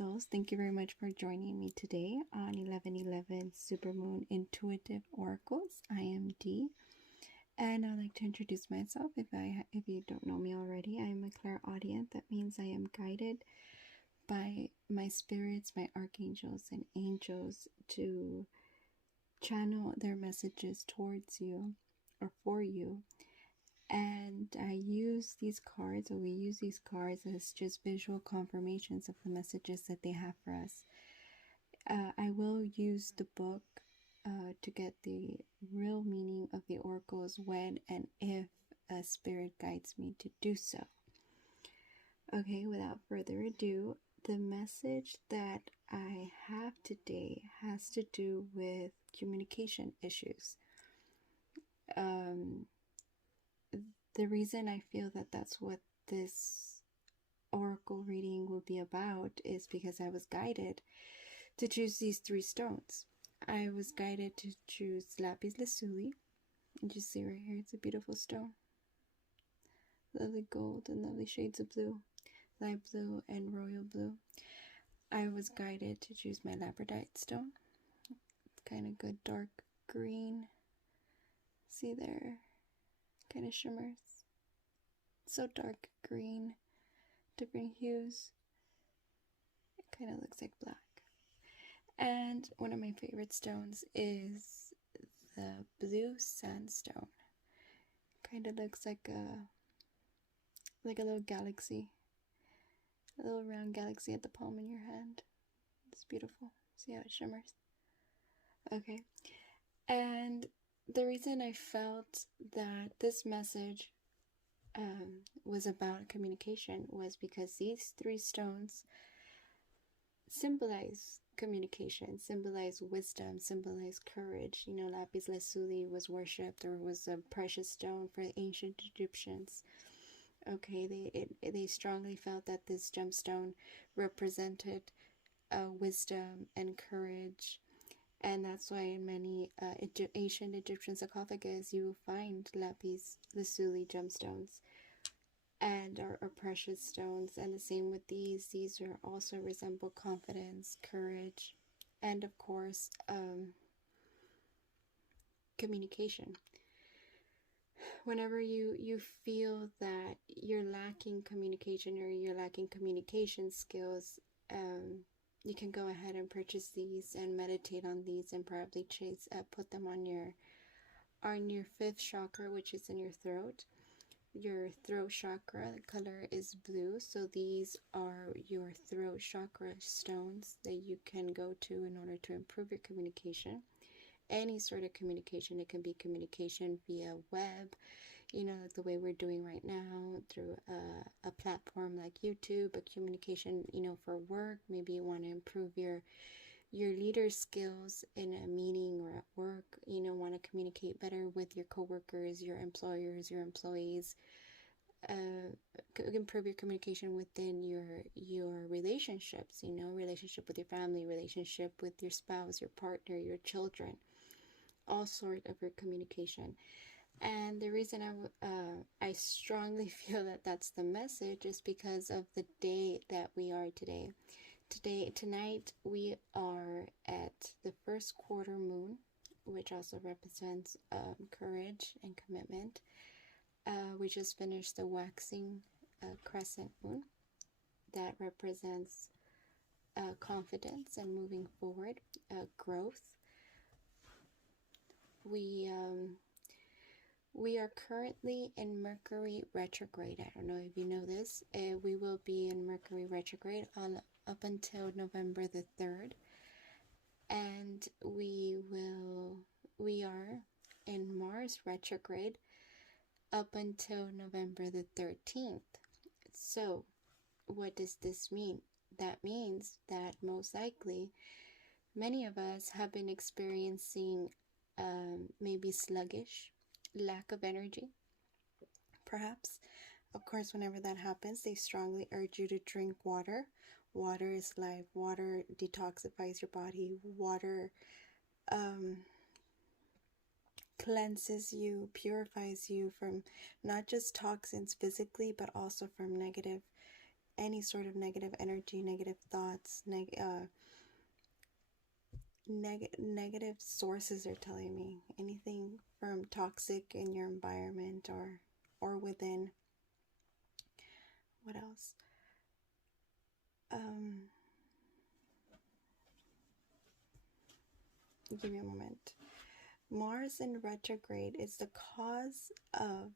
Souls, thank you very much for joining me today on 11/11 Supermoon Intuitive Oracles. I am Dee, and I'd like to introduce myself if you don't know me already. I am a clairaudient. That means I am guided by my spirits, my archangels and angels to channel their messages towards you or for you. And I use these cards, or we use these cards as just visual confirmations of the messages that they have for us. I will use the book to get the real meaning of the oracles when and if a spirit guides me to do so. Okay, without further ado, the message that I have today has to do with communication issues. The reason I feel that that's what this oracle reading will be about is because I was guided to choose these 3 stones. I was guided to choose lapis lazuli. You see right here, it's a beautiful stone. Lovely gold and lovely shades of blue, light blue and royal blue. I was guided to choose my labradorite stone. It's kind of good dark green. See there? Kind of shimmers. So dark green, different hues. It kind of looks like black. And one of my favorite stones is the blue sandstone. Kind of looks like a little galaxy, a little round galaxy at the palm of your hand. It's beautiful. See how it shimmers? Okay. And the reason I felt that this message was about communication was because these 3 stones symbolize communication, symbolize wisdom, symbolize courage. You know, lapis lazuli was worshipped, or was a precious stone for the ancient Egyptians. Okay, they strongly felt that this gemstone represented wisdom and courage. And that's why in many ancient Egyptian sarcophagus you will find lapis lazuli gemstones and are precious stones. And the same with these are also resemble confidence, courage, and of course communication. Whenever you feel that you're lacking communication or you're lacking communication skills, you can go ahead and purchase these and meditate on these, and probably put them on your 5th chakra, which is in your throat. Your throat chakra, the color is blue, so these are your throat chakra stones that you can go to in order to improve your communication. Any sort of communication. It can be communication via web, you know, like the way we're doing right now through a platform like YouTube, a communication, you know, for work. Maybe you want to improve your leader skills in a meeting or at work, you know, want to communicate better with your coworkers, your employers, your employees, improve your communication within your relationships, you know, relationship with your family, relationship with your spouse, your partner, your children, all sort of your communication. And the reason I strongly feel that that's the message is because of the day that we are today. Tonight we are at the 1st quarter moon, which also represents courage and commitment. We just finished the waxing crescent moon that represents confidence and moving forward, growth. We are currently in Mercury retrograde. I don't know if you know this. We will be in Mercury retrograde up until November the 3rd. And we are in Mars retrograde up until November the 13th. So, what does this mean? That means that most likely many of us have been experiencing maybe sluggish, lack of energy, perhaps. Of course, whenever that happens, they strongly urge you to drink water. Water is life. Water detoxifies your body. Water cleanses you, purifies you from not just toxins physically, but also from negative any sort of negative energy, negative thoughts, negative sources are telling me. Anything from toxic in your environment or within. What else? Give me a moment. Mars in retrograde is the cause of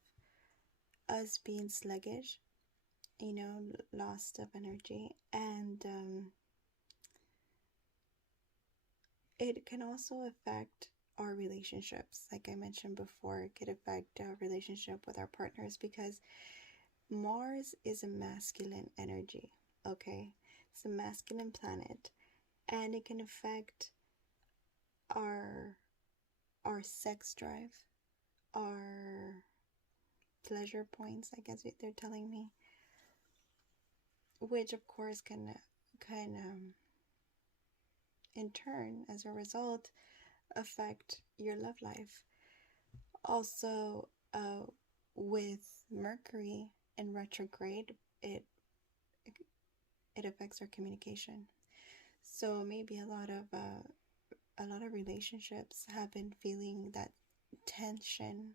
us being sluggish, lost of energy, and it can also affect our relationships. Like I mentioned before, it could affect our relationship with our partners because Mars is a masculine energy, okay? It's a masculine planet, and it can affect our sex drive, our pleasure points, I guess they're telling me, which of course can in turn, as a result, affect your love life. Also, with Mercury in retrograde, it affects our communication. So maybe a lot of relationships have been feeling that tension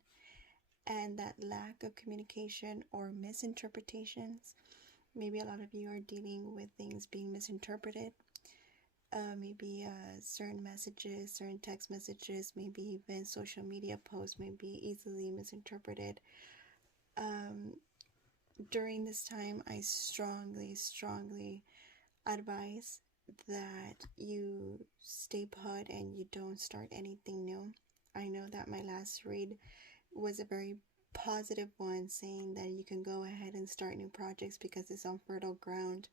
and that lack of communication or misinterpretations. Maybe a lot of you are dealing with things being misinterpreted. Maybe certain messages, certain text messages, maybe even social media posts may be easily misinterpreted. During this time, I strongly advise that you stay put and you don't start anything new. I know that my last read was a very positive one, saying that you can go ahead and start new projects because it's on fertile ground,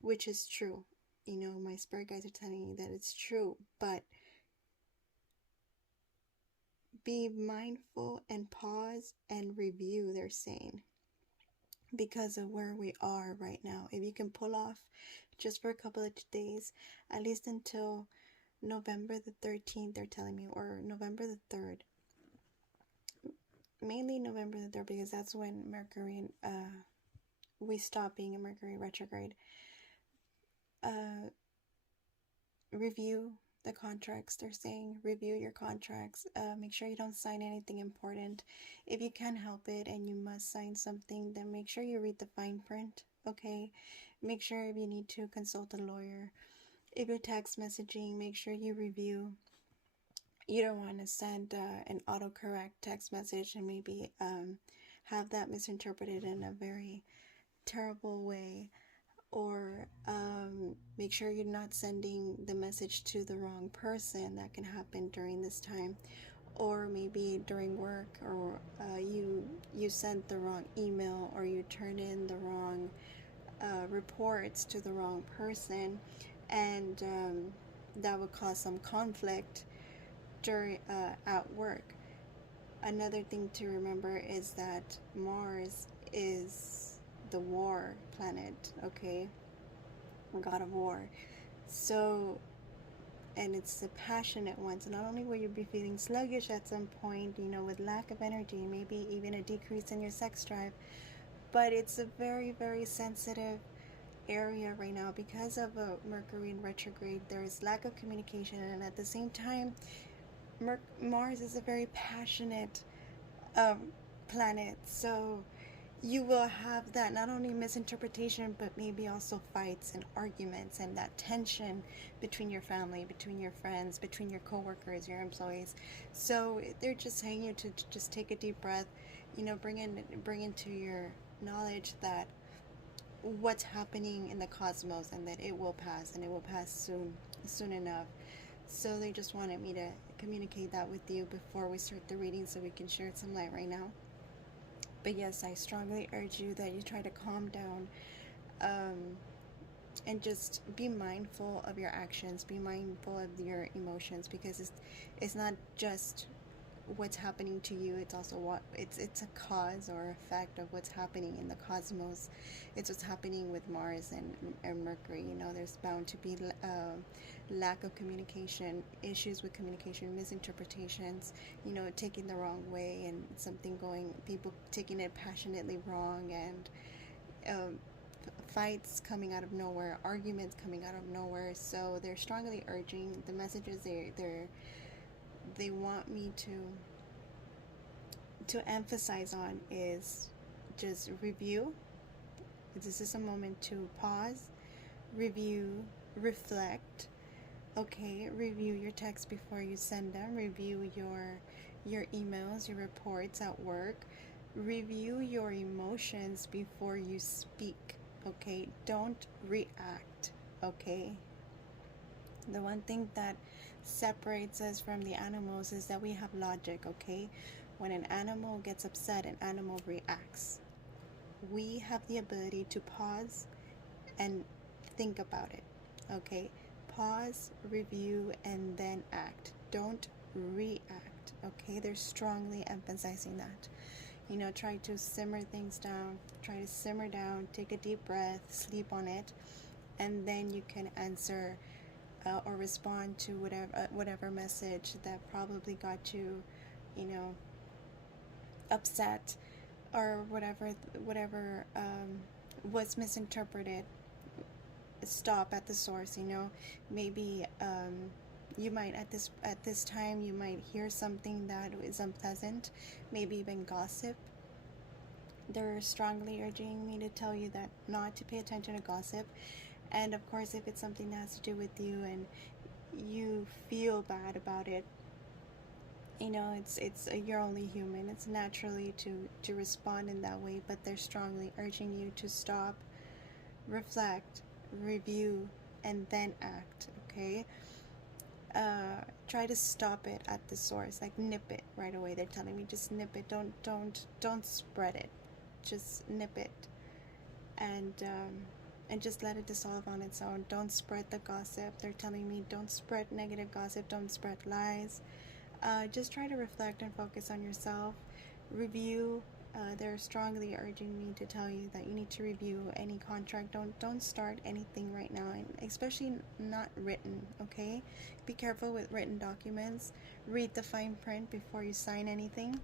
which is true. My spirit guides are telling me that it's true, but be mindful and pause and review, they're saying, because of where we are right now. If you can pull off just for a couple of days, at least until November the 13th, they're telling me, or November the 3rd. Mainly November the 3rd, because that's when Mercury, we stop being in Mercury retrograde. Review the contracts, they're saying. Review your contracts. Make sure you don't sign anything important. If you can help it and you must sign something, then make sure you read the fine print, okay? Make sure if you need to consult a lawyer. If you're text messaging, make sure you review. You don't want to send an autocorrect text message and maybe have that misinterpreted in a very terrible way. Or make sure you're not sending the message to the wrong person. That can happen during this time. Or maybe during work, or you sent the wrong email, or you turned in the wrong reports to the wrong person, and that would cause some conflict during at work. Another thing to remember is that Mars is the war planet, okay? God of war. So, and it's a passionate one. So not only will you be feeling sluggish at some point, with lack of energy, maybe even a decrease in your sex drive, but it's a very, very sensitive area right now because of Mercury in retrograde. There is lack of communication, and at the same time, Mars is a very passionate planet. So you will have that not only misinterpretation, but maybe also fights and arguments and that tension between your family, between your friends, between your coworkers, your employees. So they're just saying you to just take a deep breath, bring into your knowledge that what's happening in the cosmos, and that it will pass, and it will pass soon enough. So they just wanted me to communicate that with you before we start the reading, so we can share some light right now. But yes, I strongly urge you that you try to calm down and just be mindful of your actions, be mindful of your emotions, because it's not just what's happening to you, it's also it's a cause or effect of what's happening in the cosmos. It's what's happening with Mars and Mercury. There's bound to be lack of communication, issues with communication, misinterpretations, taking the wrong way, and people taking it passionately wrong, and fights coming out of nowhere, arguments coming out of nowhere. So they're strongly urging, the messages they want me to emphasize on is just review. This is a moment to pause, review, reflect. Okay, review your texts before you send them. Review your emails, your reports at work. Review your emotions before you speak. Okay, don't react. Okay, the one thing that separates us from the animals is that we have logic. Okay, when an animal gets upset, an animal reacts. We have the ability to pause and think about it. Okay, pause, review, and then act. Don't react. Okay, they're strongly emphasizing that. You know, try to simmer things down. Try to simmer down, take a deep breath, sleep on it, and then you can answer or respond to whatever message that probably got you, you know, upset, or whatever was misinterpreted. Stop at the source. You know, maybe you might at this time you might hear something that is unpleasant, maybe even gossip. They're strongly urging me to tell you that not to pay attention to gossip. And of course, if it's something that has to do with you and you feel bad about it, you know, you're only human. It's naturally to respond in that way, but they're strongly urging you to stop, reflect, review, and then act. Okay, try to stop it at the source, like nip it right away. They're telling me just nip it. Don't spread it. Just nip it, and just let it dissolve on its own. Don't spread the gossip. They're telling me don't spread negative gossip. Don't spread lies. Just try to reflect and focus on yourself. Review. They're strongly urging me to tell you that you need to review any contract. Don't start anything right now, and especially not written. Okay, be careful with written documents. Read the fine print before you sign anything.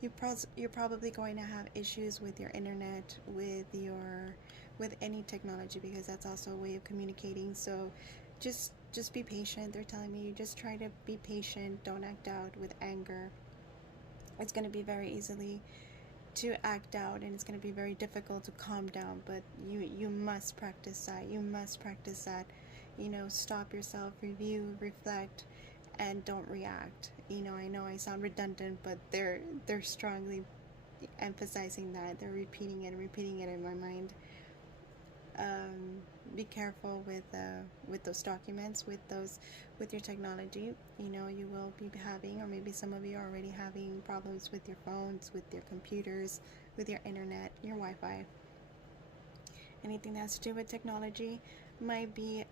You're probably going to have issues with your internet, with any technology, because that's also a way of communicating. So just be patient. They're telling me you just try to be patient. Don't act out with anger. It's going to be very easily to act out, and it's going to be very difficult to calm down, but you must practice that. You must practice that. You know, stop yourself, review, reflect, and don't react. You know I sound redundant, but they're strongly emphasizing that. They're repeating it in my mind. Be careful with those documents, with your technology. You know, you will be having, or maybe some of you are already having, problems with your phones, with your computers, with your internet, your Wi-Fi. Anything that has to do with technology might be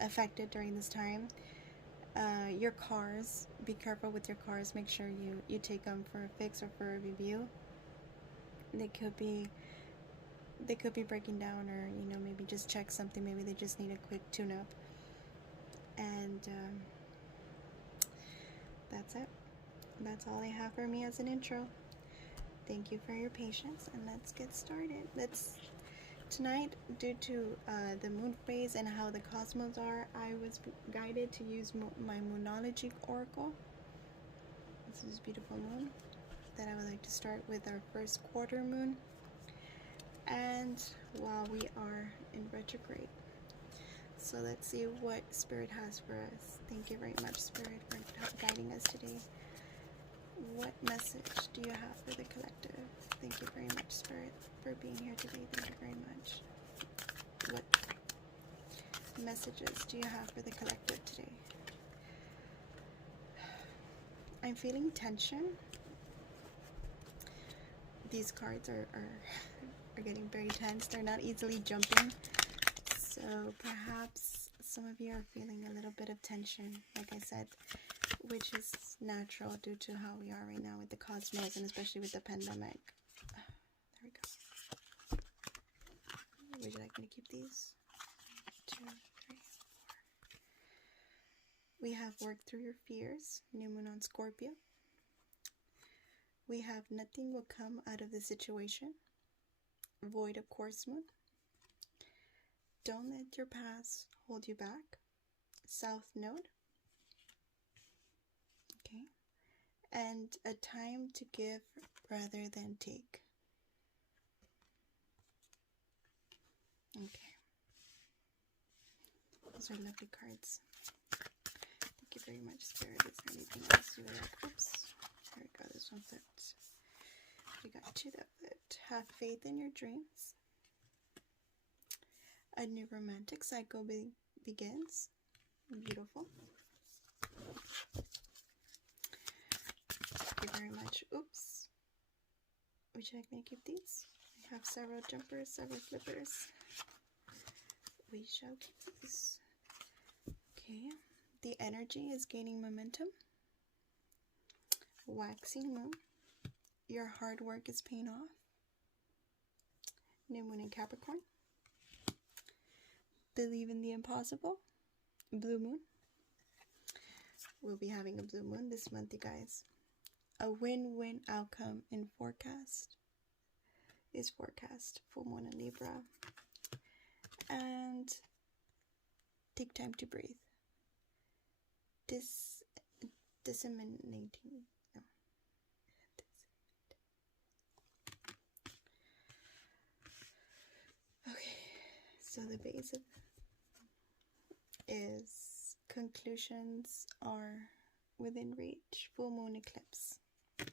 affected during this time. Your cars, be careful with your cars. Make sure you take them for a fix or for a review. They could be breaking down, or you know, maybe just check something. Maybe they just need a quick tune-up. And that's it. That's all I have for me as an intro. Thank you for your patience, and let's get started. Tonight, due to the moon phase and how the cosmos are, I was guided to use my Moonology Oracle. This is beautiful moon that I would like to start with our first quarter moon, and while we are in retrograde. So let's see what Spirit has for us. Thank you very much, Spirit, for guiding us today. What message do you have for the collective? Thank you very much, Spirit, for being here today. Thank you very much. What messages do you have for the collective today? I'm feeling tension. These cards are getting very tense. They're not easily jumping. So perhaps some of you are feeling a little bit of tension, like I said, which is natural due to how we are right now with the cosmos, and especially with the pandemic. There we go. Would you like me to keep these? 2, 3, 4. We have worked through your fears. New moon on Scorpio. We have nothing will come out of the situation. void of course moon. Don't let your past hold you back. South node. Okay. And a time to give rather than take. Okay. Those are lovely cards. Thank you very much, Spirit. Is there anything else you would like? Oops. There we go. This one flipped. We got two that flipped. Have faith in your dreams. A new romantic cycle begins. Beautiful. Thank you very much. Oops. Would you like me to keep these? I have several jumpers, several flippers. We shall keep these. Okay. The energy is gaining momentum. Waxing moon. Your hard work is paying off. New moon in Capricorn. Believe in the impossible. Blue moon. We'll be having a blue moon this month, you guys. A win-win outcome in forecast is forecast. Full moon in Libra. And take time to breathe. Disseminating. No. Okay, so the base of is conclusions are within reach. Full moon eclipse.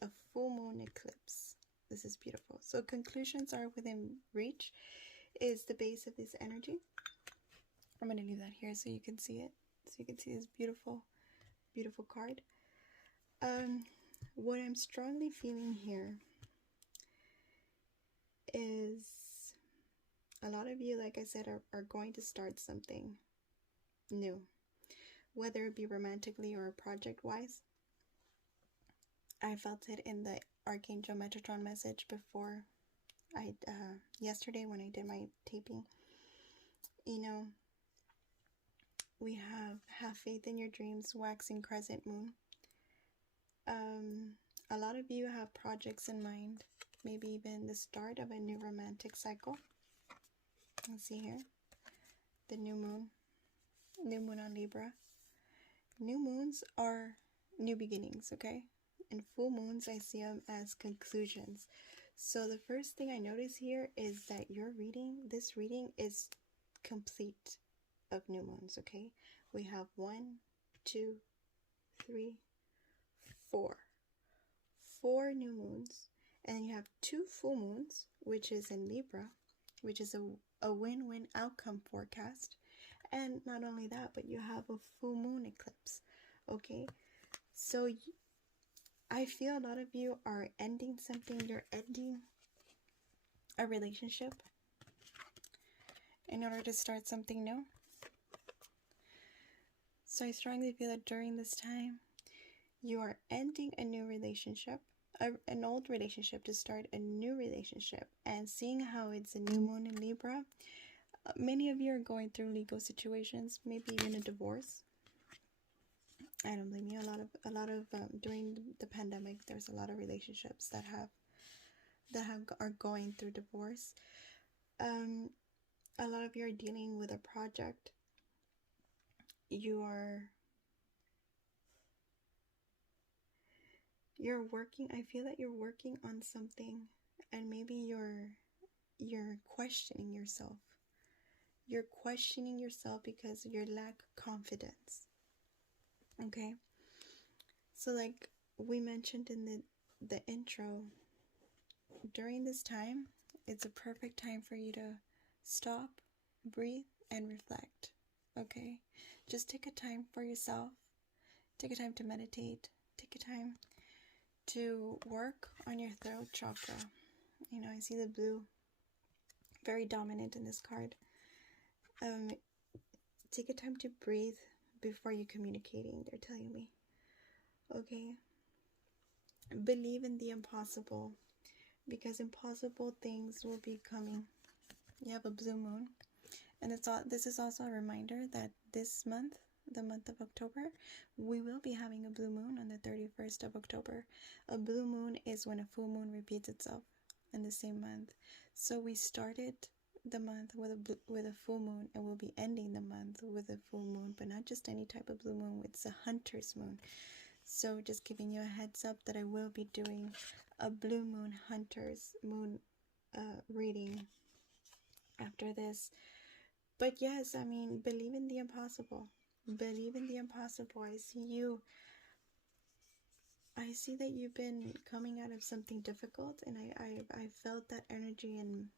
A full moon eclipse. This is beautiful. So conclusions are within reach is the base of this energy. I'm going to leave that here so you can see it. So you can see this beautiful, beautiful card. What I'm strongly feeling here is a lot of you, like I said, are going to start something new, whether it be romantically or project-wise. I felt it in the Archangel Metatron message before yesterday when I did my taping. You know, we have faith in your dreams, waxing crescent moon. A lot of you have projects in mind, maybe even the start of a new romantic cycle. Let's see here, the new moon on Libra. New moons are new beginnings, okay? And full moons, I see them as conclusions. So the first thing I notice here is that this reading is complete of new moons, okay? We have 1, 2, 3, 4. 4 new moons. And then you have 2 full moons, which is in Libra, which is a win-win outcome forecast. And not only that, but you have a full moon eclipse, okay? So I feel a lot of you are ending something. You're ending a relationship in order to start something new. So I strongly feel that during this time, you are ending a new relationship, an old relationship to start a new relationship. And seeing how it's a new moon in Libra, many of you are going through legal situations, maybe even a divorce. I don't blame you. A lot of during the pandemic, there's a lot of relationships that are going through divorce. A lot of you are dealing with a project. You're working. I feel that you're working on something, and maybe you're questioning yourself. You're questioning yourself because you lack confidence. Okay, so like we mentioned in the intro, during this time, it's a perfect time for you to stop, breathe, and reflect. Okay, just take a time for yourself. Take a time to meditate. Take a time to work on your throat chakra. You know, I see the blue very dominant in this card. Take a time to breathe before you communicating, they're telling me. Okay, believe in the impossible, because impossible things will be coming. You have a blue moon, and this is also a reminder that this month, the month of October, we will be having a blue moon on the 31st of October. A blue moon is when a full moon repeats itself in the same month. So we started the month with a full moon, and we'll be ending the month with a full moon, but not just any type of blue moon. It's a hunter's moon. So just giving you a heads up that I will be doing a blue moon hunter's moon reading after this. But yes, I mean, believe in the impossible. Believe in the impossible. I see that you've been coming out of something difficult, and I felt that energy in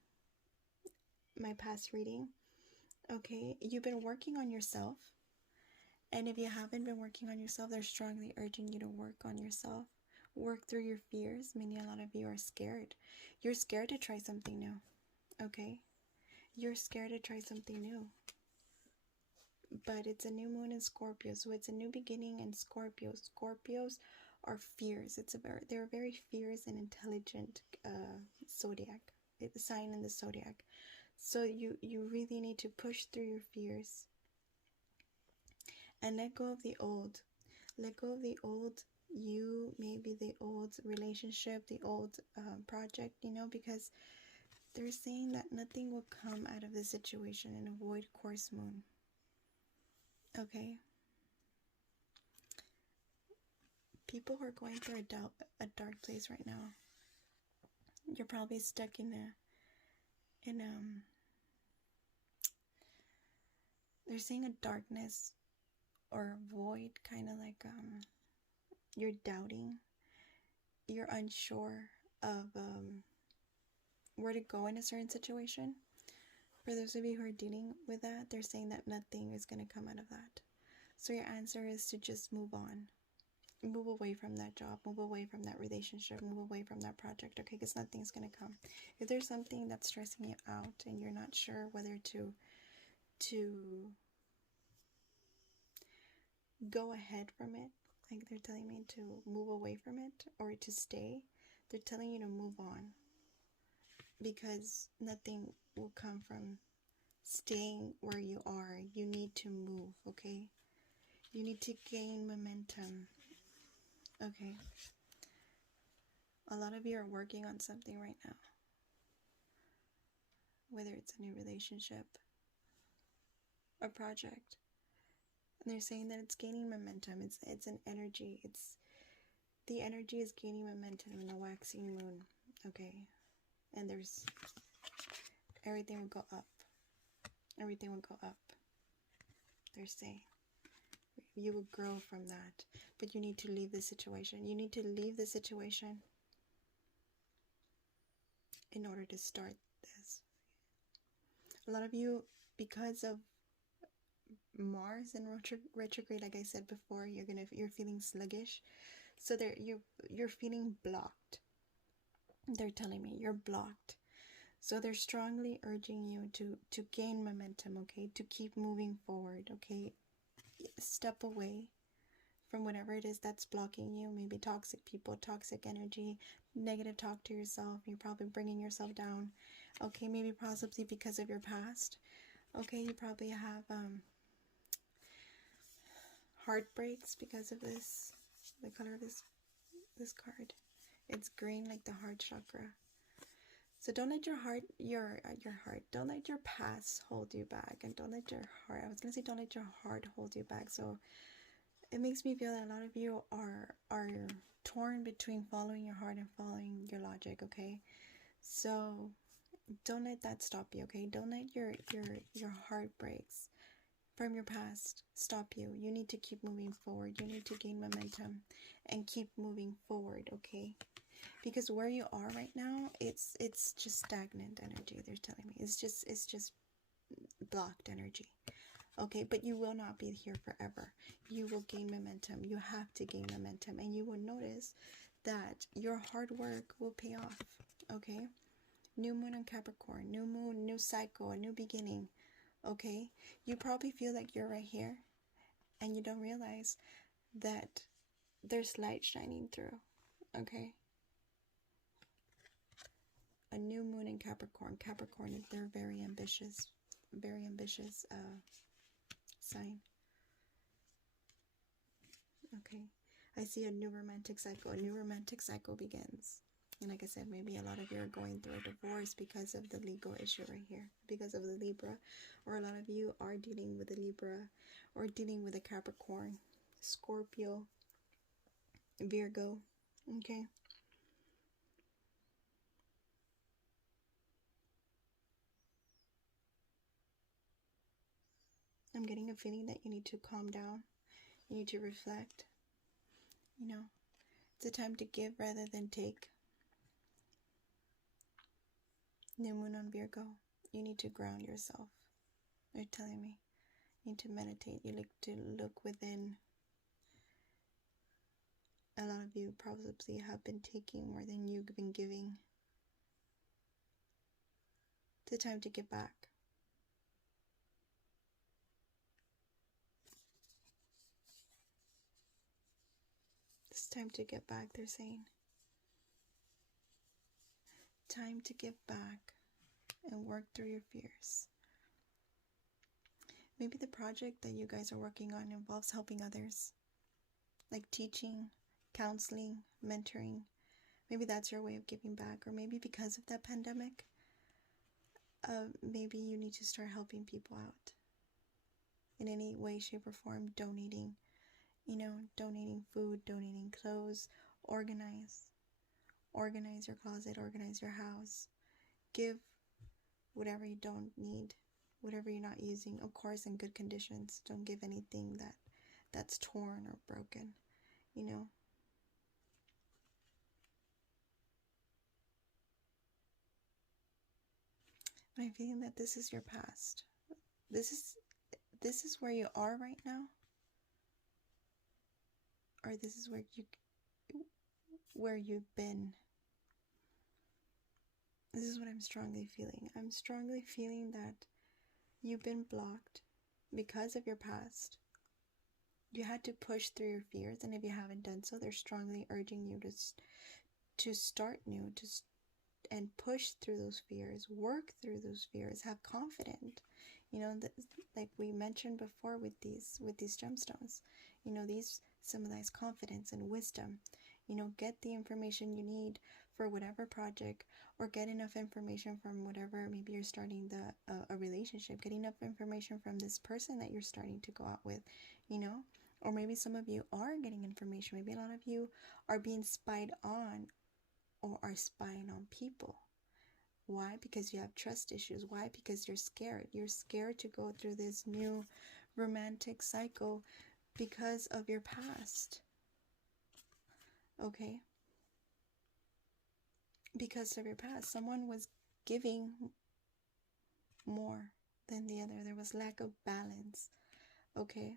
my past reading. Okay, you've been working on yourself, and if you haven't been working on yourself, they're strongly urging you to work on yourself. Work through your fears. Meaning a lot of you are scared. You're scared to try something new. Okay, you're scared to try something new. But it's a new moon in Scorpio, so it's a new beginning in Scorpio. Scorpios are fierce. They're a very fierce and intelligent zodiac. It's a sign in the zodiac. So you really need to push through your fears and let go of the old. Let go of the old you, maybe the old relationship, the old project, because they're saying that nothing will come out of this situation in a void course moon. Okay? People who are going through a dark place right now, you're probably stuck they're saying a darkness or a void, kind of like you're doubting, you're unsure of where to go in a certain situation. For those of you who are dealing with that, they're saying that nothing is going to come out of that. So your answer is to just move on. Move away from that job, move away from that relationship, move away from that project, okay? Because nothing's going to come. If there's something that's stressing you out and you're not sure whether to go ahead from it, like they're telling me to move away from it or to stay, they're telling you to move on. Because nothing will come from staying where you are. You need to move, okay? You need to gain momentum. Okay. A lot of you are working on something right now. Whether it's a new relationship, a project. And they're saying that it's gaining momentum. It's an energy. The energy is gaining momentum in a waxing moon. Okay. And everything will go up. Everything will go up. They're saying. You will grow from that. But you need to leave the situation. You need to leave the situation in order to start this. A lot of you, because of Mars in retrograde, like I said before, you're feeling sluggish. So you're feeling blocked. They're telling me you're blocked. So they're strongly urging you to gain momentum, okay? To keep moving forward, okay? Step away from whatever it is that's blocking you. Maybe toxic people, toxic energy, negative talk to yourself. You're probably bringing yourself down. Okay, maybe possibly because of your past. Okay, you probably have heartbreaks because of this. The color of this card. It's green, like the heart chakra. So don't let your heart, don't let your past hold you back, and don't let your heart, don't let your heart hold you back. So it makes me feel that a lot of you are torn between following your heart and following your logic, okay? So don't let that stop you, okay? Don't let your heartbreaks from your past stop you. You need to keep moving forward. You need to gain momentum and keep moving forward, okay? Because where you are right now, it's just stagnant energy. They're telling me it's just blocked energy. Okay, but you will not be here forever. You will gain momentum. You have to gain momentum, and you will notice that your hard work will pay off. Okay, new moon on Capricorn, new moon, new cycle, a new beginning. Okay, you probably feel like you're right here, and you don't realize that there's light shining through. Okay. A new moon in Capricorn. Capricorn, they're very ambitious sign. Okay, I see a new romantic cycle. A new romantic cycle begins. And like I said, maybe a lot of you are going through a divorce because of the legal issue right here, because of the Libra. Or a lot of you are dealing with a Libra or dealing with a Capricorn, Scorpio, Virgo. Okay. I'm getting a feeling that you need to calm down. You need to reflect. You know, it's a time to give rather than take. New moon on Virgo. You need to ground yourself. They're telling me. You need to meditate. You need to look within. A lot of you probably have been taking more than you've been giving. It's a time to get back. It's time to get back, they're saying. Time to get back and work through your fears. Maybe the project that you guys are working on involves helping others, like teaching, counseling, mentoring. Maybe that's your way of giving back. Or maybe because of that pandemic, maybe you need to start helping people out in any way, shape, or form. Donating, donating food, donating clothes. Organize your closet, organize your house. Give whatever you don't need, whatever you're not using, of course in good conditions. Don't give anything that's torn or broken, I'm feeling that this is your past. This is where you are right now, or this is where you've been. This is what I'm strongly feeling. I'm strongly feeling that you've been blocked because of your past. You had to push through your fears, and if you haven't done so, they're strongly urging you to start new, and push through those fears, work through those fears, have confidence. Like we mentioned before with these gemstones, these symbolize confidence and wisdom. Get the information you need for whatever project, or get enough information from whatever, maybe you're starting a relationship, get enough information from this person that you're starting to go out with, or maybe some of you are getting information. Maybe a lot of you are being spied on or are spying on people. Why? Because you have trust issues. Why? Because you're scared. You're scared to go through this new romantic cycle because of your past. Okay? Because of your past. Someone was giving more than the other. There was lack of balance. Okay?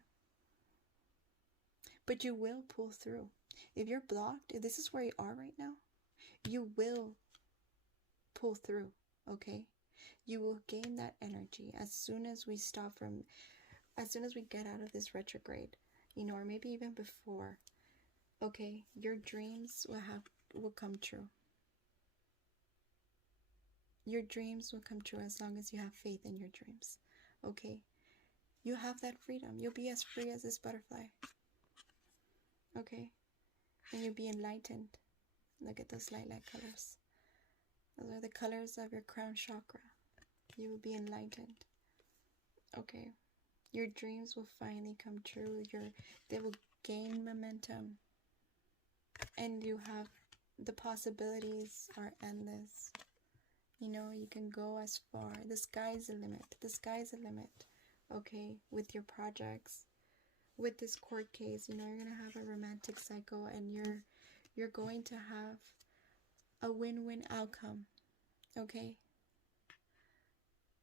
But you will pull through. If you're blocked, if this is where you are right now, you will pull through, okay? You will gain that energy as soon as we get out of this retrograde, or maybe even before, okay? Your dreams will come true. Your dreams will come true as long as you have faith in your dreams, okay? You have that freedom. You'll be as free as this butterfly, okay? And you'll be enlightened. Look at those light colors. Those are the colors of your crown chakra. You will be enlightened. Okay. Your dreams will finally come true. They will gain momentum. And the possibilities are endless. You can go as far. The sky's the limit. The sky's the limit. Okay. With your projects. With this court case, you're going to have a romantic cycle, and you're going to have a win-win outcome, okay?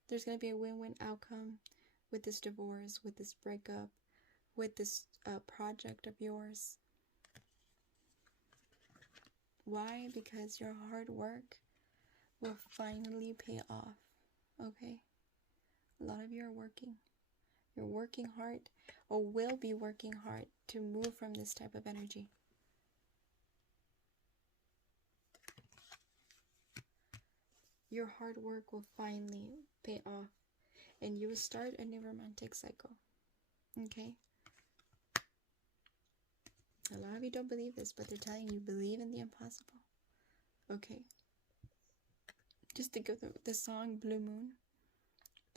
There's going to be a win-win outcome with this divorce, with this breakup, with this project of yours. Why? Because your hard work will finally pay off, okay? A lot of you are working. You're working hard, or will be working hard, to move from this type of energy. Your hard work will finally pay off, and you will start a new romantic cycle. Okay? A lot of you don't believe this, but they're telling you, believe in the impossible. Okay. Just think of the song Blue Moon.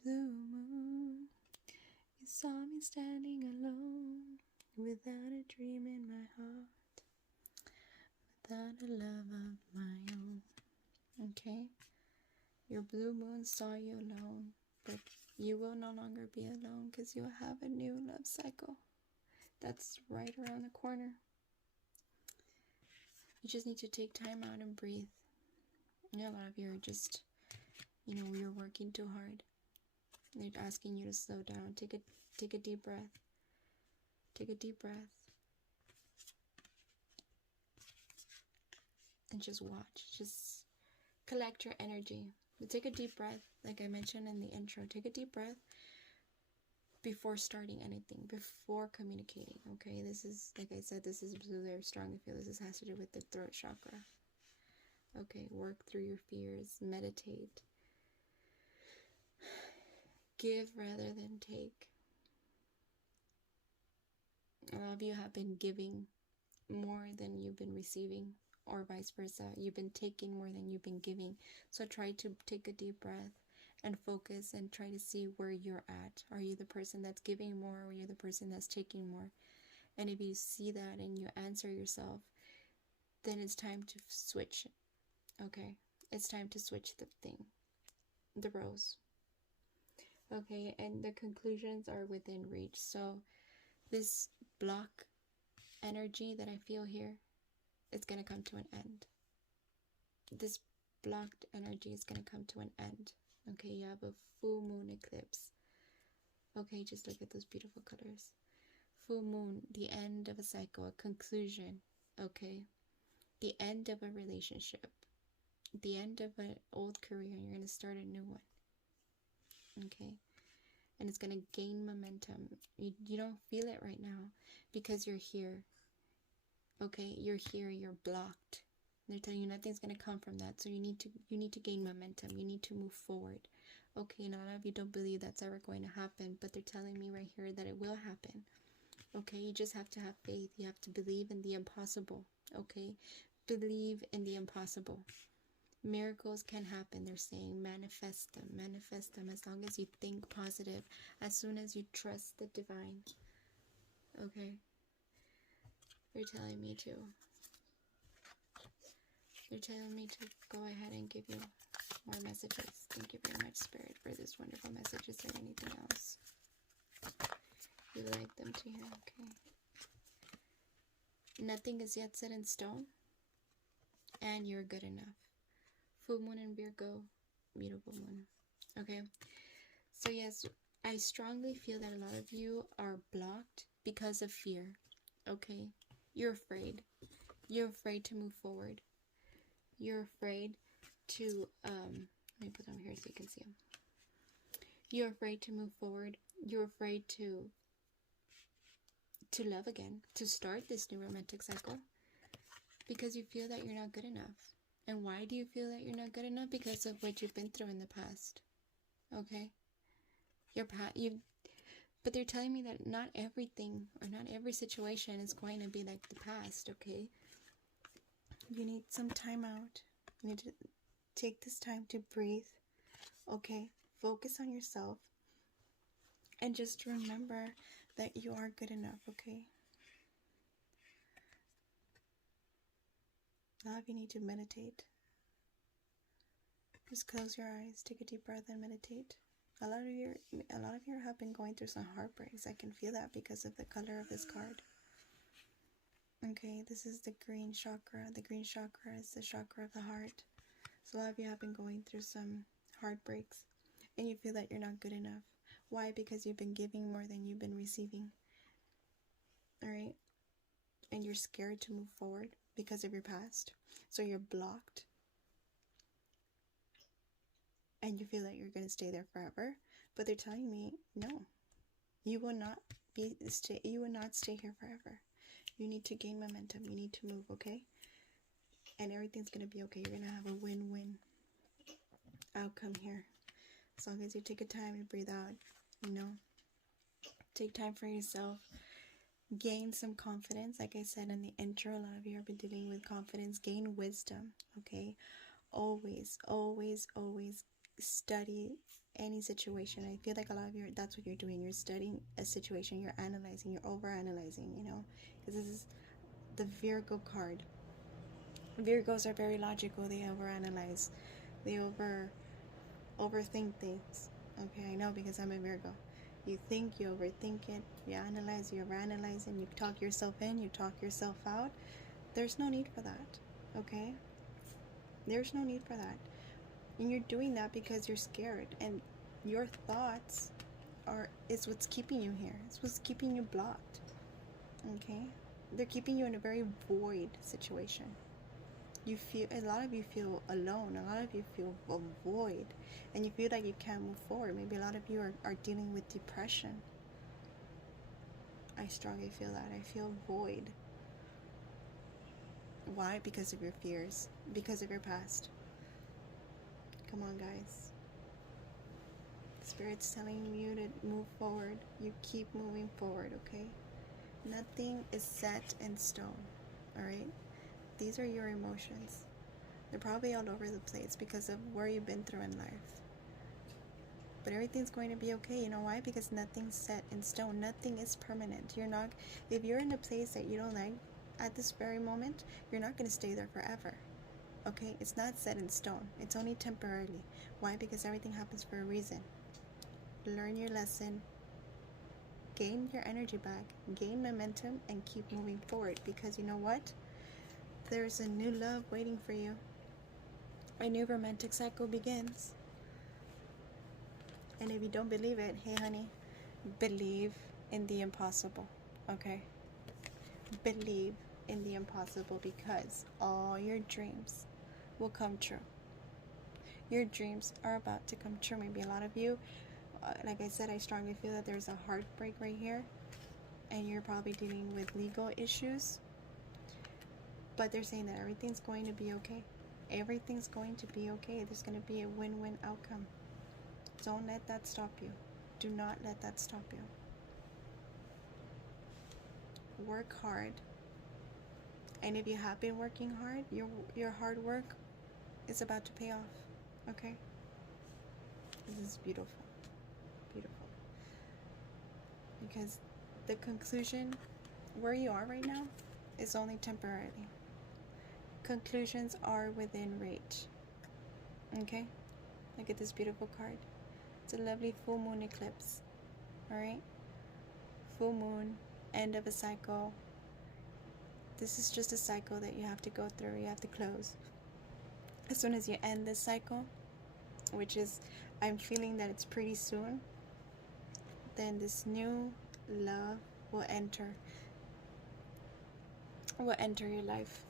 Blue moon, you saw me standing alone, without a dream in my heart, without a love of my own. Okay? Your blue moon saw you alone, but you will no longer be alone because you will have a new love cycle. That's right around the corner. You just need to take time out and breathe. A lot of you are just, you're working too hard. They're asking you to slow down. Take a deep breath. Take a deep breath. And just watch. Just collect your energy. But take a deep breath, like I mentioned in the intro. Take a deep breath before starting anything, before communicating. Okay, this is, like I said, this is very strong. I feel this has to do with the throat chakra. Okay, work through your fears. Meditate. Give rather than take. A lot of you have been giving more than you've been receiving, or vice versa. You've been taking more than you've been giving. So try to take a deep breath and focus and try to see where you're at. Are you the person that's giving more, or are you the person that's taking more? And if you see that and you answer yourself, then it's time to switch. Okay, it's time to switch the roles. Okay, and the conclusions are within reach. So this block energy that I feel here, it's going to come to an end. This blocked energy is going to come to an end. Okay, you have a full moon eclipse. Okay, just look at those beautiful colors. Full moon, the end of a cycle, a conclusion. Okay, the end of a relationship, the end of an old career, and you're going to start a new one. Okay, and it's going to gain momentum. You don't feel it right now because you're here. Okay, you're here, you're blocked. They're telling you nothing's going to come from that. So you need to gain momentum. You need to move forward. Okay, and a lot of you don't believe that's ever going to happen, but they're telling me right here that it will happen. Okay, you just have to have faith. You have to believe in the impossible. Okay, believe in the impossible. Miracles can happen, they're saying. Manifest them as long as you think positive, as soon as you trust the divine. Okay, they're telling me to go ahead and give you more messages. Thank you very much, Spirit, for this wonderful message. Is there anything else you'd like them to hear? Okay, nothing is yet set in stone, and you're good enough. Full moon in Virgo, beautiful moon. Okay, so yes, I strongly feel that a lot of you are blocked because of fear. Okay, you're afraid. You're afraid to move forward. You're afraid to, let me put them here so you can see them. You're afraid to move forward. You're afraid to love again, to start this new romantic cycle, because you feel that you're not good enough. And why do you feel that you're not good enough? Because of what you've been through in the past. Okay? But they're telling me that not everything or not every situation is going to be like the past, okay? You need some time out. You need to take this time to breathe, okay? Focus on yourself. And just remember that you are good enough, okay? Now if you need to meditate, just close your eyes, take a deep breath and meditate. A lot of you have been going through some heartbreaks. I can feel that because of the color of this card. Okay, this is the green chakra. The green chakra is the chakra of the heart. So a lot of you have been going through some heartbreaks, and you feel that you're not good enough. Why? Because you've been giving more than you've been receiving. Alright? And you're scared to move forward because of your past. So you're blocked. And you feel that you're going to stay there forever. But they're telling me, no. You will not stay here forever. You need to gain momentum. You need to move, okay? And everything's going to be okay. You're going to have a win-win outcome here. As long as you take a time and breathe out, take time for yourself. Gain some confidence. Like I said in the intro, a lot of you have been dealing with confidence. Gain wisdom, okay? Always, always, always study any situation. I feel like a lot of you, that's what you're doing. You're studying a situation. You're analyzing. You're over-analyzing, you know? Because this is the Virgo card. Virgos are very logical. They overanalyze. They overthink things. Okay, I know because I'm a Virgo. You think, you overthink it, you analyze, you overanalyze, and you talk yourself in, you talk yourself out. There's no need for that, okay? There's no need for that. And you're doing that because you're scared, and your thoughts is what's keeping you here. It's what's keeping you blocked, okay? They're keeping you in a very void situation. A lot of you feel alone. A lot of you feel a void, and you feel like you can't move forward. Maybe a lot of you are dealing with depression. I strongly feel that. I feel void. Why? Because of your fears, because of your past. Come on, guys. Spirit's telling you to move forward. You keep moving forward, okay? Nothing is set in stone, all right? These are your emotions. They're probably all over the place because of where you've been through in life. But everything's going to be okay. You know why? Because nothing's set in stone. Nothing is permanent. If you're in a place that you don't like at this very moment, you're not going to stay there forever. Okay? It's not set in stone. It's only temporarily. Why? Because everything happens for a reason. Learn your lesson. Gain your energy back. Gain momentum and keep moving forward. Because you know what? There's a new love waiting for you. A new romantic cycle begins. And if you don't believe it, hey honey, believe in the impossible, okay? Believe in the impossible, because all your dreams will come true. Your dreams are about to come true. Maybe a lot of you, like I said, I strongly feel that there's a heartbreak right here, and you're probably dealing with legal issues. But they're saying that everything's going to be okay. Everything's going to be okay. There's going to be a win-win outcome. Don't let that stop you. Do not let that stop you. Work hard. And if you have been working hard, your hard work is about to pay off. Okay? This is beautiful. Beautiful. Because the conclusion, where you are right now, is only temporarily. Conclusions are within reach. Okay? Look at this beautiful card. It's a lovely full moon eclipse. Alright? Full moon, end of a cycle. This is just a cycle that you have to go through. You have to close. As soon as you end this cycle, which is, I'm feeling that it's pretty soon, then this new love will enter your life.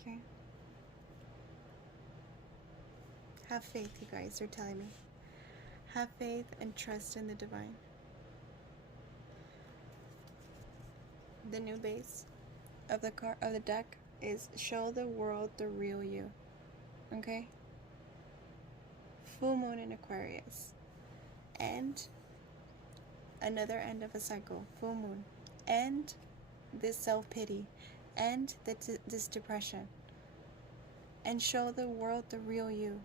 Okay? Have faith, you guys are telling me. Have faith and trust in the divine. The new base of the deck is show the world the real you. Okay? Full moon in Aquarius. And another end of a cycle. Full moon. And this self-pity. And this depression. And show the world the real you.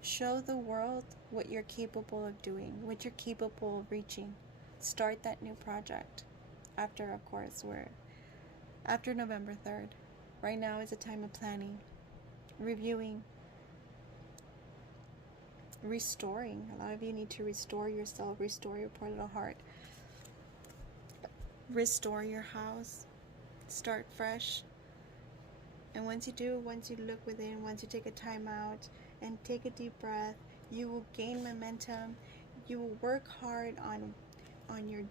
Show the world what you're capable of doing, what you're capable of reaching. Start that new project. After, of course, after November 3rd. Right now is a time of planning, reviewing, restoring. A lot of you need to restore yourself, restore your poor little heart. Restore your house. Start fresh. And once you do, once you look within, once you take a time out and take a deep breath, you will gain momentum. You will work hard on your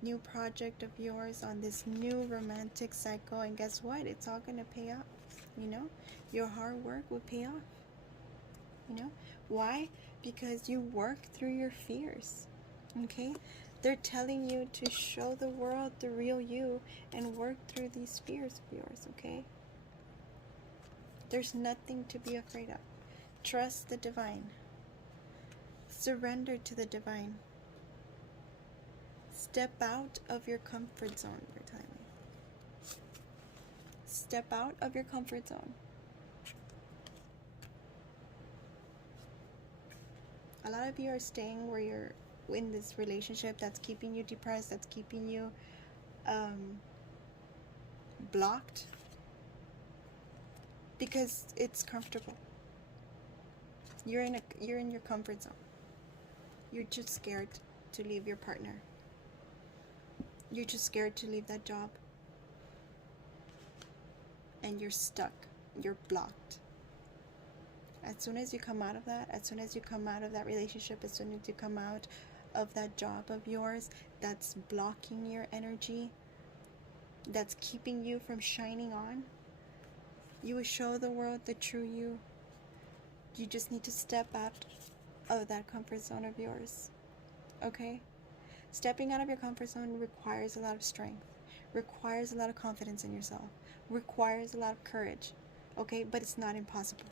new project of yours, on this new romantic cycle, and guess what? It's all going to pay off. You know, your hard work will pay off. You know why? Because you work through your fears. Okay? They're telling you to show the world the real you and work through these fears of yours. Okay? There's nothing to be afraid of. Trust the divine. Surrender to the divine. Step out of your comfort zone, they're telling me. Step out of your comfort zone. A lot of you are staying where you're in this relationship that's keeping you depressed, that's keeping you blocked, because it's comfortable. You're in your comfort zone. You're just scared to leave your partner. You're just scared to leave that job. And you're stuck. You're blocked. As soon as you come out of that, as soon as you come out of that relationship, as soon as you come out of that job of yours that's blocking your energy, that's keeping you from shining on, you will show the world the true you. You just need to step out of that comfort zone of yours. Okay? Stepping out of your comfort zone requires a lot of strength, requires a lot of confidence in yourself, requires a lot of courage. Okay? But it's not impossible.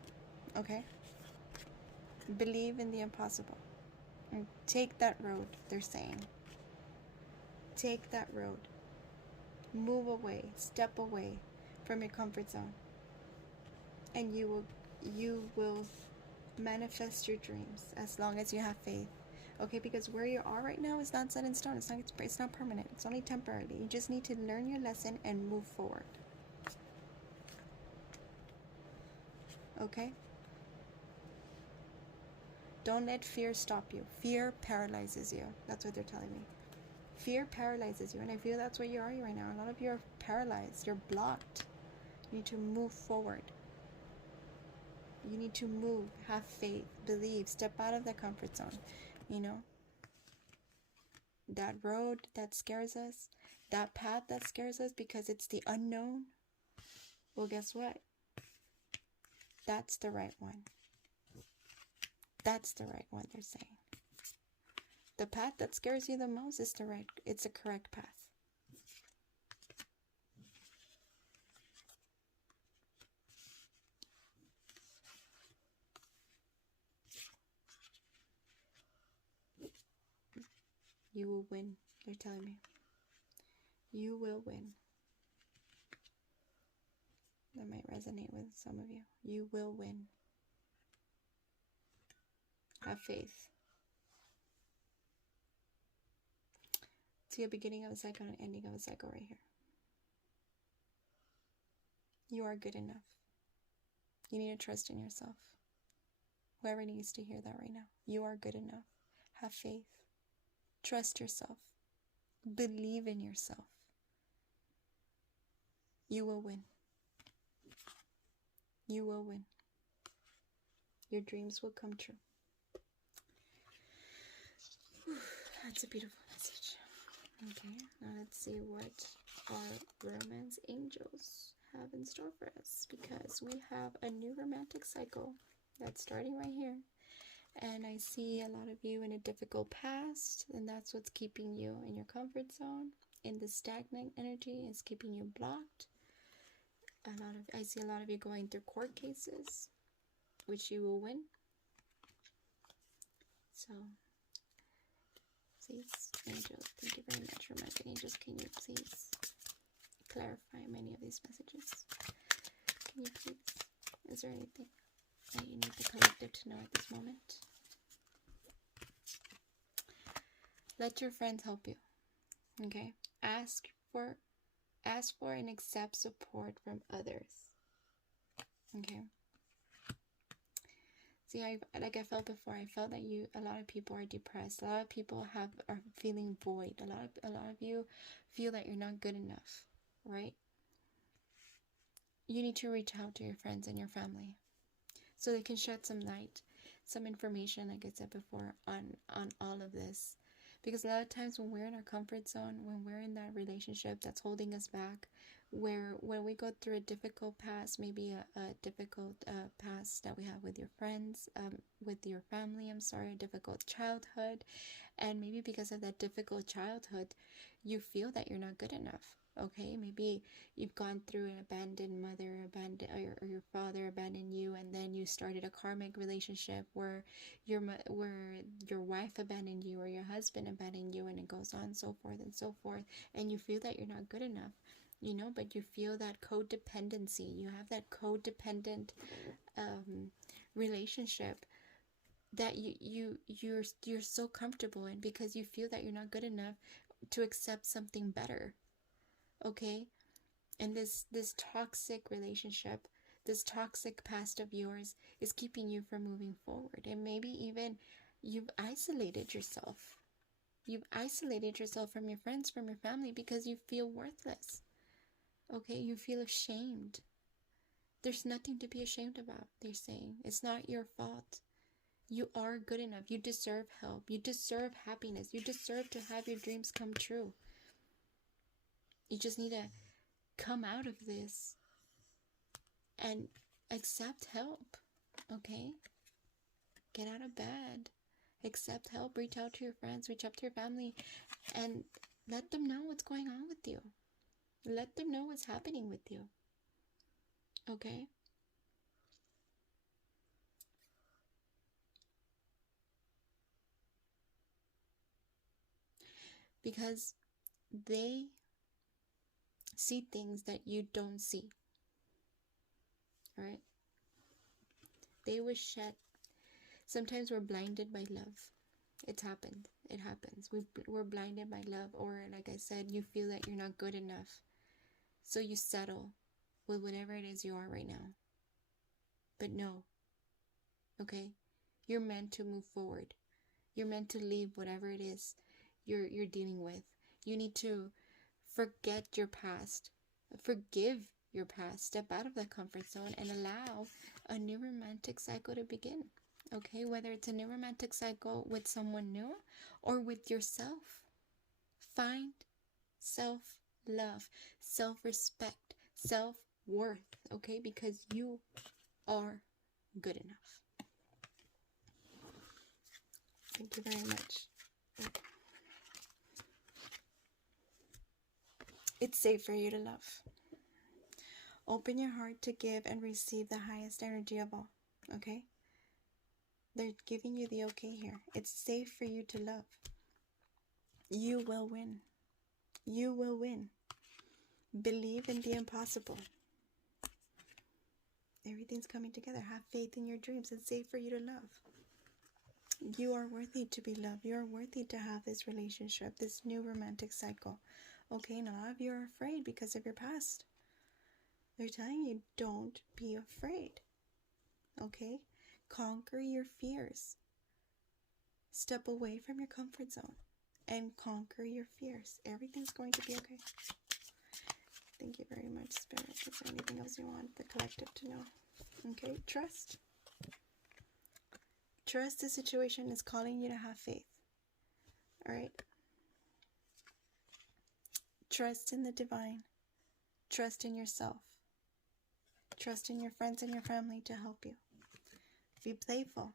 Okay? Believe in the impossible. And take that road, they're saying. Take that road. Move away. Step away from your comfort zone. And you will manifest your dreams as long as you have faith. Okay, because where you are right now is not set in stone. It's not permanent. It's only temporary. You just need to learn your lesson and move forward. Okay? Don't let fear stop you. Fear paralyzes you. That's what they're telling me. Fear paralyzes you, and I feel that's where you are right now. A lot of you are paralyzed. You're blocked. You need to move forward. You need to move, have faith, believe, step out of the comfort zone. You know, that road that scares us, that path that scares us because it's the unknown. Well, guess what? That's the right one. That's the right one, they're saying. The path that scares you the most is it's the correct path. You will win, they're telling me. You will win. That might resonate with some of you. You will win. Have faith. See a beginning of a cycle and an ending of a cycle right here. You are good enough. You need to trust in yourself. Whoever needs to hear that right now. You are good enough. Have faith. Trust yourself. Believe in yourself. You will win. You will win. Your dreams will come true. That's a beautiful message. Okay, now let's see what our romance angels have in store for us, because we have a new romantic cycle that's starting right here. And I see a lot of you in a difficult past, and that's what's keeping you in your comfort zone. In the stagnant energy is keeping you blocked. I see a lot of you going through court cases, which you will win. So, please, angels, thank you very much, romantic angels. Can you please clarify many of these messages? Can you please? Is there anything that you need the collective to know at this moment? Let your friends help you. Okay? Ask for and accept support from others. Okay? See, I felt before. I felt that a lot of people are depressed. A lot of people are feeling void. A lot of you feel that you're not good enough, right? You need to reach out to your friends and your family so they can shed some light, some information, like I said before, on all of this. Because a lot of times when we're in our comfort zone, when we're in that relationship that's holding us back, when we go through a difficult past, maybe a difficult past that we have with your friends, with your family, a difficult childhood, and maybe because of that difficult childhood, you feel that you're not good enough, Okay, maybe you've gone through an abandoned mother, or your father abandoned you, and then you started a karmic relationship where your wife abandoned you, or your husband abandoned you, and it goes on so forth and so forth, and you feel that you're not good enough, but you feel that codependency. You have that codependent relationship that you're so comfortable in, because you feel that you're not good enough to accept something better. Okay, and this toxic relationship, this toxic past of yours, is keeping you from moving forward. And maybe even you've isolated yourself from your friends, from your family, because you feel worthless. Okay, you feel ashamed. There's nothing to be ashamed about. They're saying it's not your fault. You are good enough. You deserve help. You deserve happiness. You deserve to have your dreams come true. You just need to come out of this and accept help. Okay? Get out of bed. Accept help. Reach out to your friends. Reach out to your family. And let them know what's going on with you. Let them know what's happening with you. Okay? Because they see things that you don't see. Alright? They will shed. Sometimes we're blinded by love. It's happened. It happens. We're blinded by love, or like I said, you feel that you're not good enough. So you settle with whatever it is you are right now. But no. Okay? You're meant to move forward. You're meant to leave whatever it is you're dealing with. You need to forget your past. Forgive your past. Step out of that comfort zone and allow a new romantic cycle to begin. Okay? Whether it's a new romantic cycle with someone new or with yourself. Find self-love, self-respect, self-worth. Okay? Because you are good enough. Thank you very much. It's safe for you to love. Open your heart to give and receive the highest energy of all. Okay? They're giving you the okay here. It's safe for you to love. You will win. You will win. Believe in the impossible. Everything's coming together. Have faith in your dreams. It's safe for you to love. You are worthy to be loved. You are worthy to have this relationship, this new romantic cycle. Okay, and a lot of you are afraid because of your past. They're telling you, don't be afraid. Okay? Conquer your fears. Step away from your comfort zone and conquer your fears. Everything's going to be okay. Thank you very much, Spirit. Is there anything else you want the collective to know? Okay, trust. Trust the situation is calling you to have faith. Alright? Trust in the divine. Trust in yourself. Trust in your friends and your family to help you. Be playful.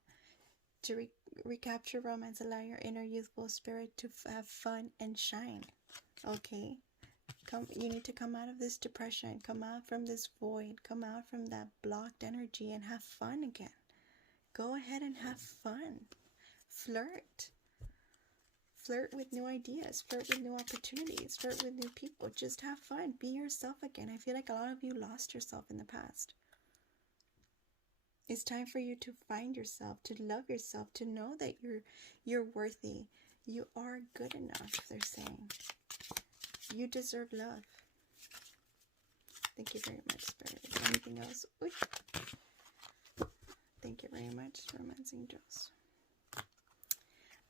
To recapture romance, allow your inner youthful spirit to have fun and shine. Okay? You need to come out of this depression. Come out from this void. Come out from that blocked energy and have fun again. Go ahead and have fun. Flirt. Flirt with new ideas. Flirt with new opportunities. Flirt with new people. Just have fun. Be yourself again. I feel like a lot of you lost yourself in the past. It's time for you to find yourself, to love yourself, to know that you're worthy. You are good enough, they're saying. You deserve love. Thank you very much, Spirit. Is there anything else? Ooh. Thank you very much, Romance Angels.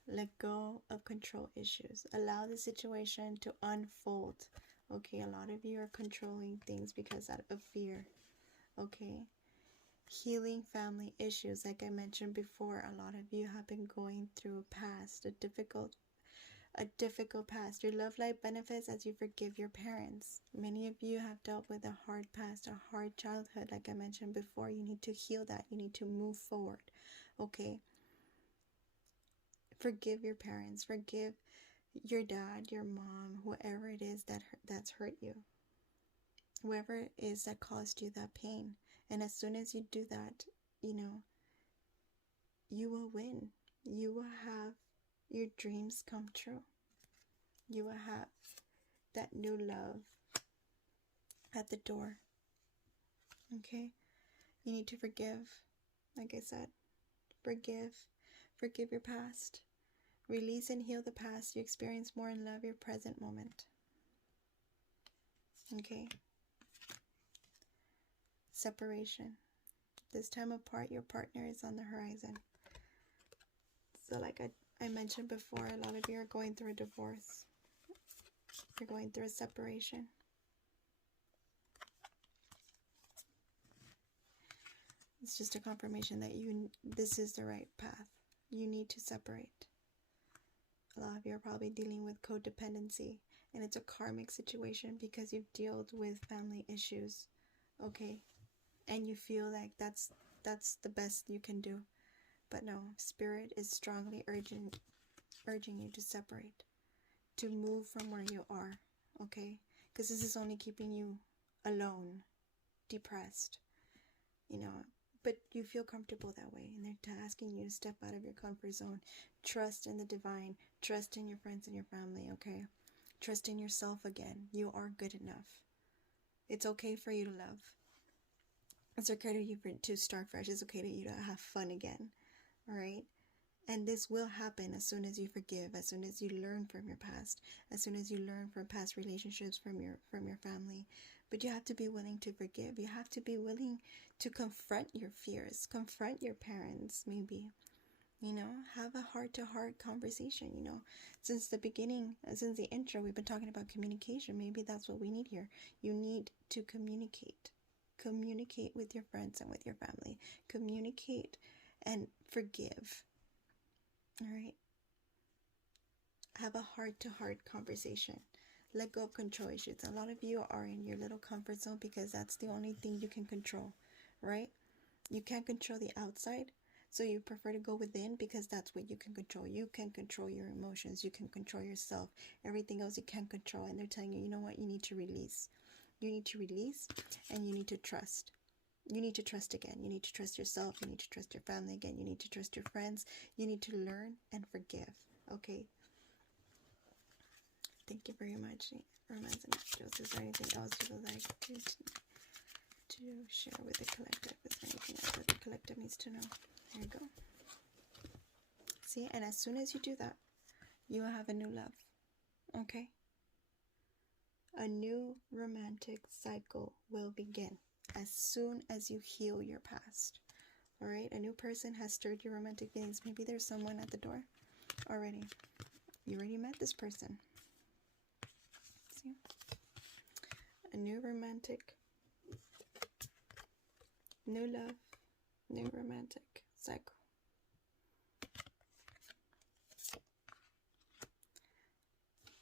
Let go of control issues. Allow the situation to unfold. Okay, a lot of you are controlling things because out of fear. Okay. Healing family issues. Like I mentioned before, a lot of you have been going through a past, a difficult past. Your love life benefits as you forgive your parents. Many of you have dealt with a hard past, a hard childhood. Like I mentioned before, you need to heal that. You need to move forward. Okay? Forgive your parents. Forgive your dad, your mom, whoever it is that's hurt you, whoever it is that caused you that pain. And as soon as you do that, you know, you will win. You will have your dreams come true. You will have that new love at the door. Okay? You need to forgive. Like I said, forgive. Forgive your past. Release and heal the past. You experience more and love your present moment. Okay? Separation. This time apart, your partner is on the horizon. So like I mentioned before, a lot of you are going through a divorce. You're going through a separation. It's just a confirmation that this is the right path. You need to separate. A lot of you are probably dealing with codependency, and it's a karmic situation because you've dealt with family issues, okay? And you feel like that's the best you can do. But no, Spirit is strongly urging you to separate, to move from where you are, okay? Because this is only keeping you alone, depressed, you know. But you feel comfortable that way, and they're asking you to step out of your comfort zone. Trust in the divine. Trust in your friends and your family, okay? Trust in yourself again. You are good enough. It's okay for you to love. It's okay for you to start fresh. It's okay for you to have fun again, all right? And this will happen as soon as you forgive, as soon as you learn from your past, as soon as you learn from past relationships from your family. But you have to be willing to forgive. You have to be willing to confront your fears, confront your parents, maybe. You know, have a heart-to-heart conversation, you know. Since the beginning, since the intro, we've been talking about communication. Maybe that's what we need here. You need to communicate. Communicate with your friends and with your family. Communicate and forgive. All right? Have a heart-to-heart conversation. Let go of control issues. A lot of you are in your little comfort zone because that's the only thing you can control, right? You can't control the outside, so you prefer to go within because that's what you can control. You can control your emotions. You can control yourself. Everything else you can't control. And they're telling you, you know what? You need to release. You need to release, and you need to trust. You need to trust again. You need to trust yourself. You need to trust your family again. You need to trust your friends. You need to learn and forgive, okay? Thank you very much. Romance and angels. Is there anything else you would like to share with the collective? Is there anything else that the collective needs to know? There you go. See, and as soon as you do that, you will have a new love. Okay? A new romantic cycle will begin as soon as you heal your past. Alright? A new person has stirred your romantic feelings. Maybe there's someone at the door already. You already met this person. A new romantic, new love, new romantic cycle.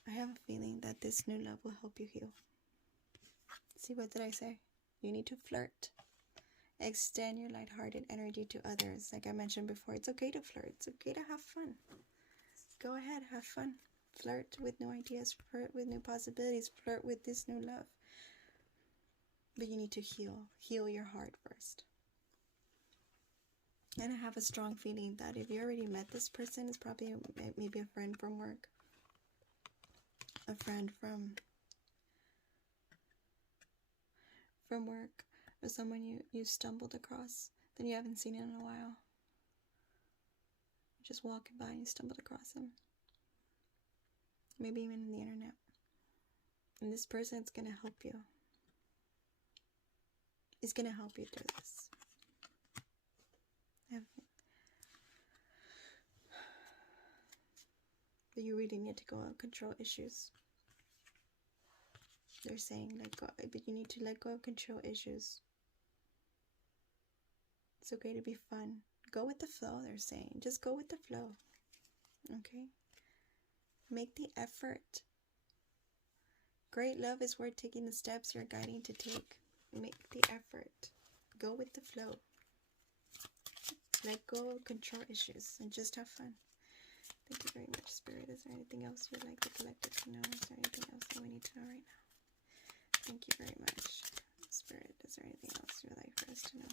I have a feeling that this new love will help you heal. See, what did I say? You need to flirt. Extend your lighthearted energy to others. Like I mentioned before, it's okay to flirt. It's okay to have fun. Go ahead, have fun. Flirt with new ideas, flirt with new possibilities, flirt with this new love. But you need to heal your heart first. And I have a strong feeling that if you already met this person, it's probably maybe a friend from work, a friend from work, or someone you stumbled across that you haven't seen in a while. You're just walking by and you stumbled across him. Maybe even on the internet. And this person's going to help you. Is going to help you do this. But you really need to go and control issues. They're saying but you need to let go of control issues. It's okay to be fun. Go with the flow, they're saying. Just go with the flow. Okay? Make the effort. Great love is worth taking the steps you're guiding to take. Make the effort. Go with the flow. Let go of control issues and just have fun. Thank you very much, Spirit. Is there anything else you'd like the collective to know? Is there anything else that we need to know right now? Thank you very much, Spirit. Is there anything else you'd like for us to know?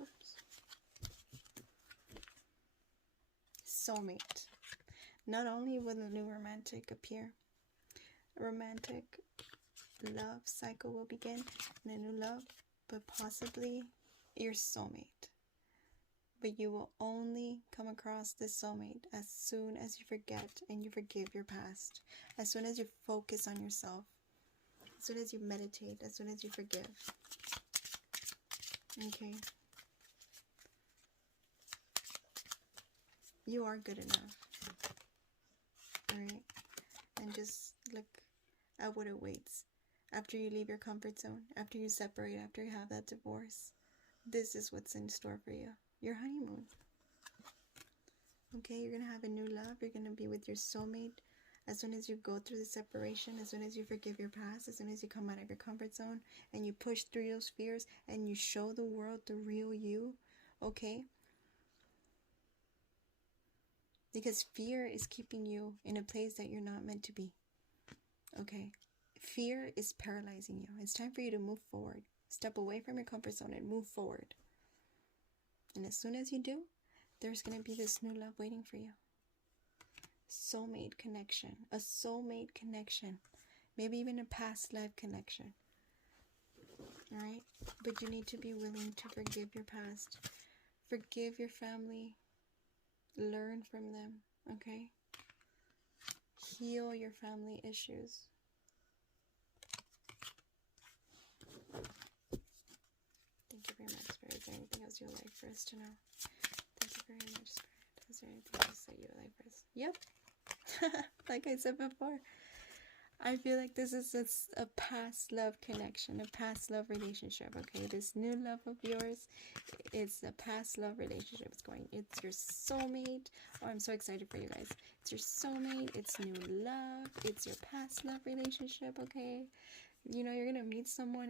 Oops. Soulmate. Not only will the new romantic appear, a romantic love cycle will begin and a new love, but possibly your soulmate. But you will only come across this soulmate as soon as you forget and you forgive your past. As soon as you focus on yourself. As soon as you meditate. As soon as you forgive. Okay. You are good enough. Alright? And just look at what awaits. After you leave your comfort zone. After you separate. After you have that divorce. This is what's in store for you. Your honeymoon. Okay, you're going to have a new love. You're going to be with your soulmate. As soon as you go through the separation, as soon as you forgive your past, as soon as you come out of your comfort zone and you push through those fears and you show the world the real you, okay? Because fear is keeping you in a place that you're not meant to be. Okay? Fear is paralyzing you. It's time for you to move forward. Step away from your comfort zone and move forward. And as soon as you do, there's going to be this new love waiting for you. Soulmate connection. A soulmate connection. Maybe even a past life connection. Alright? But you need to be willing to forgive your past. Forgive your family. Learn from them. Okay? Heal your family issues. Thank you very much, Spirit. Is there anything else you would like for us to know? Thank you very much, Spirit. Is there anything else that you would like for us? Yep. Like I said before, I feel like this is a past love connection, a past love relationship, okay? This new love of yours, it's a past love relationship. It's your soulmate. Oh, I'm so excited for you guys. It's your soulmate. It's new love. It's your past love relationship, okay? You know, you're gonna meet someone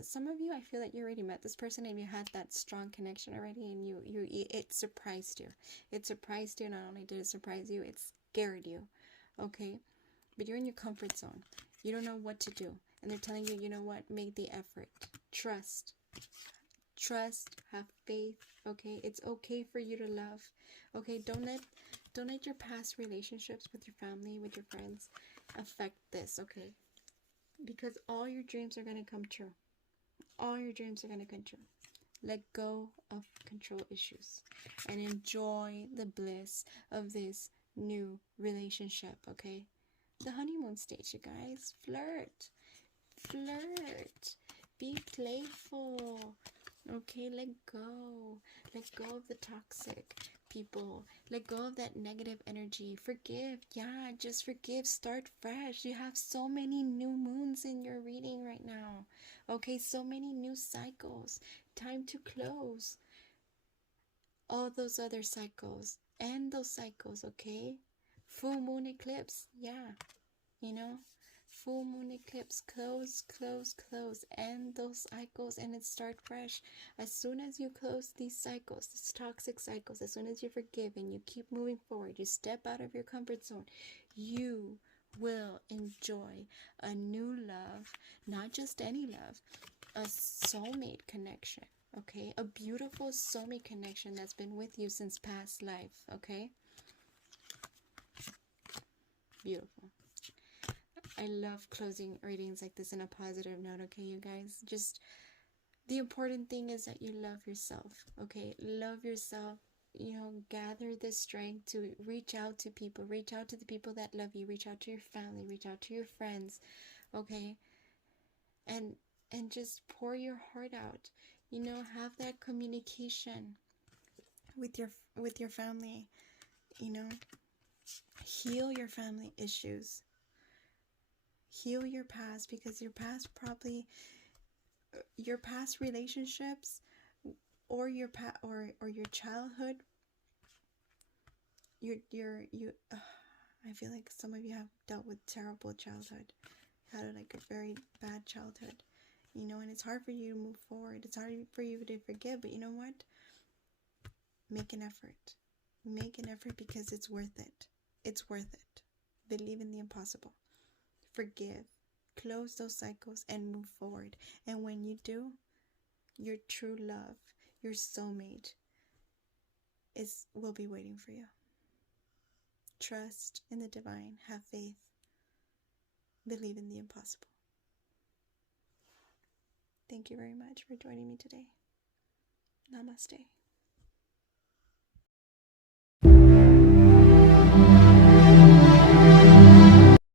some of you, I feel like you already met this person and you had that strong connection already, and it surprised you. It surprised you. Not only did it surprise you, it scared you, okay? But you're in your comfort zone. You don't know what to do, and they're telling you, you know what? Make the effort. Trust. Have faith. Okay, it's okay for you to love. Okay, don't let your past relationships with your family, with your friends, affect this. Okay. Because all your dreams are going to come true. All your dreams are going to come true. Let go of control issues. And enjoy the bliss of this new relationship, okay? The honeymoon stage, you guys. Flirt. Be playful. Okay, let go. Let go of the toxic people. Let go of that negative energy. Forgive. Yeah, just forgive. Start fresh. You have so many new moons in your reading right now. Okay, so many new cycles. Time to close all those other cycles. End those cycles, okay? Full moon eclipse. Yeah, you know? Full moon eclipse. Close. End those cycles and start fresh. As soon as you close these cycles, these toxic cycles, as soon as you forgive and you keep moving forward, you step out of your comfort zone, you will enjoy a new love. Not just any love, a soulmate connection, okay? A beautiful soulmate connection that's been with you since past life, okay? Beautiful. I love closing readings like this in a positive note, okay, you guys? Just, the important thing is that you love yourself, okay? Love yourself. You know, gather the strength to reach out to people. Reach out to the people that love you. Reach out to your family. Reach out to your friends, okay? And just pour your heart out. You know, have that communication with your family. You know, heal your family issues. Heal your past, because your past relationships or your childhood, I feel like some of you have dealt with terrible childhood, had like a very bad childhood, you know, and it's hard for you to move forward. It's hard for you to forgive, but you know what? Make an effort. Make an effort because it's worth it. It's worth it. Believe in the impossible. Forgive. Close those cycles and move forward. And when you do, your true love, your soulmate, will be waiting for you. Trust in the divine. Have faith. Believe in the impossible. Thank you very much for joining me today. Namaste.